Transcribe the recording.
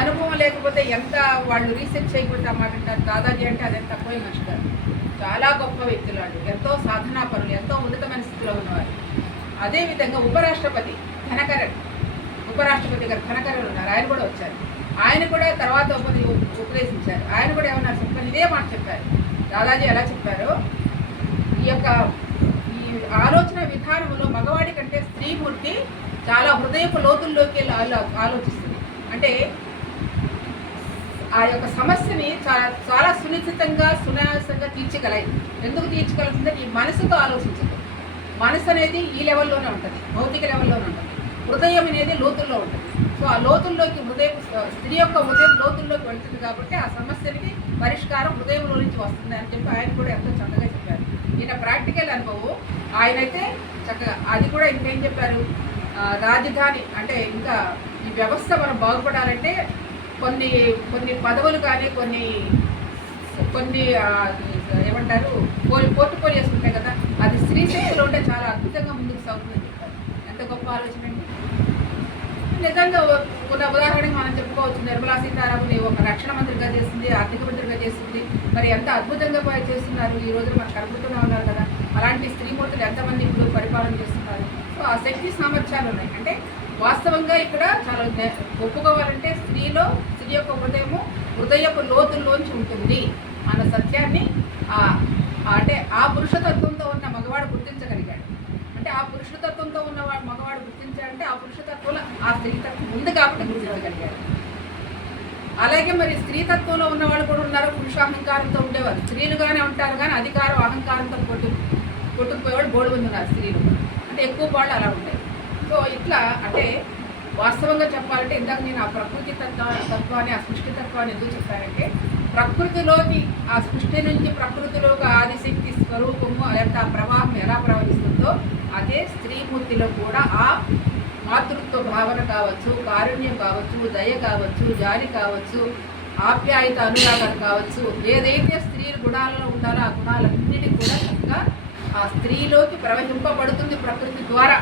అనుభవం లేకపోతే ఎంత వాళ్ళు రీసెర్చ్ చేయకపోతే అన్నమాట అంటారు. దాదాజీ అంటే అదే తక్కువే మనిషి కాదు, చాలా గొప్ప వ్యక్తులు వాళ్ళు, ఎంతో సాధనా పనులు, ఎంతో ఉన్నతమైన స్థితిలో ఉన్నవారు. అదేవిధంగా ఉపరాష్ట్రపతి గారు ఘనకరన్ ఉన్నారు, ఆయన కూడా వచ్చారు. ఆయన కూడా తర్వాత ఉపదేశించారు. ఆయన కూడా ఏమన్నారు చెప్పారు, ఇదే మాట చెప్పారు. దాదాజీ ఎలా చెప్పారో, ఈ ఆలోచన విధానంలో మగవాడి కంటే స్త్రీమూర్తి చాలా హృదయపు లోతుల్లోకి వెళ్ళి ఆలోచిస్తుంది. అంటే ఆ యొక్క సమస్యని చాలా సునిశ్చితంగా సునాయాసంగా తీర్చగలదు. ఎందుకు తీర్చగలుగుతుందంటే ఈ మనసుతో ఆలోచించదు. మనసు అనేది ఈ లెవెల్లోనే ఉంటుంది, భౌతిక లెవెల్లోనే ఉంటుంది. హృదయం అనేది లోతుల్లో ఉంటుంది. సో ఆ లోతుల్లోకి స్త్రీ యొక్క హృదయం లోతుల్లోకి వెళ్తుంది కాబట్టి ఆ సమస్యకి పరిష్కారం హృదయంలో నుంచి వస్తుంది అని చెప్పి ఆయన కూడా ఎంతో చక్కగా చెప్పారు. ఈయన ప్రాక్టికల్ అనుభవం ఆయనైతే చక్కగా అది కూడా ఇంకేం చెప్పారు, రాజధాని అంటే ఇంకా ఈ వ్యవస్థ మనం బాగుపడాలంటే కొన్ని పదవులు కానీ కొన్ని ఏమంటారు పోర్ట్ఫోలియోస్ ఉంటాయి కదా, అది స్త్రీ శక్తిలో ఉంటే చాలా అద్భుతంగా ముందుకు సాగుతుందని చెప్పారు. ఎంత గొప్ప ఆలోచన అండి. నిజంగా ఉన్న ఉదాహరణకి మనం చెప్పుకోవచ్చు, నిర్మలా సీతారామన్ ఒక రక్షణ మంత్రిగా చేసింది, ఆర్థిక మంత్రిగా చేసింది. మరి ఎంత అద్భుతంగా చేస్తున్నారు, ఈ రోజున మనకు కనబడుతూనే ఉన్నారు కదా. అలాంటి స్త్రీమూర్తులు ఎంతమంది ఇప్పుడు పరిపాలన చేస్తున్నారు. సో ఆ శక్తి సామర్థ్యాలు ఉన్నాయి. అంటే వాస్తవంగా ఇక్కడ చాలా ఒప్పుకోవాలంటే స్త్రీ యొక్క హృదయపు లోతుల్లోంచి ఉంటుంది అన్న సత్యాన్ని అంటే ఆ పురుషతత్వంతో ఉన్న మగవాడు గుర్తించగలిగాడు. అంటే ఆ పురుషతత్వంతో ఉన్న మగవాడు గుర్తించాడంటే ఆ పురుషతత్వంలో ఆ స్త్రీతత్వం ఉంది కాబట్టి గుర్తించగలిగాడు. అలాగే మరి స్త్రీతత్వంలో ఉన్నవాళ్ళు కూడా ఉన్నారు, పురుషాహంకారంతో ఉండేవారు. స్త్రీలుగానే ఉంటారు కానీ అధికారం అహంకారంతో కొట్టుకుపోయేవాళ్ళు బోర్డు మంది ఉన్నారు స్త్రీలు. అంటే ఎక్కువ వాళ్ళు అలా ఉంటాయి. సో ఇట్లా అంటే వాస్తవంగా చెప్పాలంటే ఇందాక నేను ఆ ప్రకృతి తత్వాన్ని ఆ సృష్టి తత్వాన్ని ఎందుకు చెప్పానంటే, ప్రకృతిలోకి ఆ సృష్టి నుంచి ప్రకృతిలోకి ఆదిశక్తి స్వరూపము లేకపోతే ఆ ప్రవాహం ఎలా ప్రవహిస్తుందో అదే స్త్రీమూర్తిలో కూడా ఆ మాతృత్వ భావన కావచ్చు, కారుణ్యం కావచ్చు, దయ కావచ్చు, జాలి కావచ్చు, ఆప్యాయత అనురాగాలు కావచ్చు, ఏదైతే స్త్రీ గుణాలలో ఉండాలో ఆ గుణాలన్నిటి కూడా చక్కగా ఆ స్త్రీలోకి ప్రవహింపబడుతుంది ప్రకృతి ద్వారా.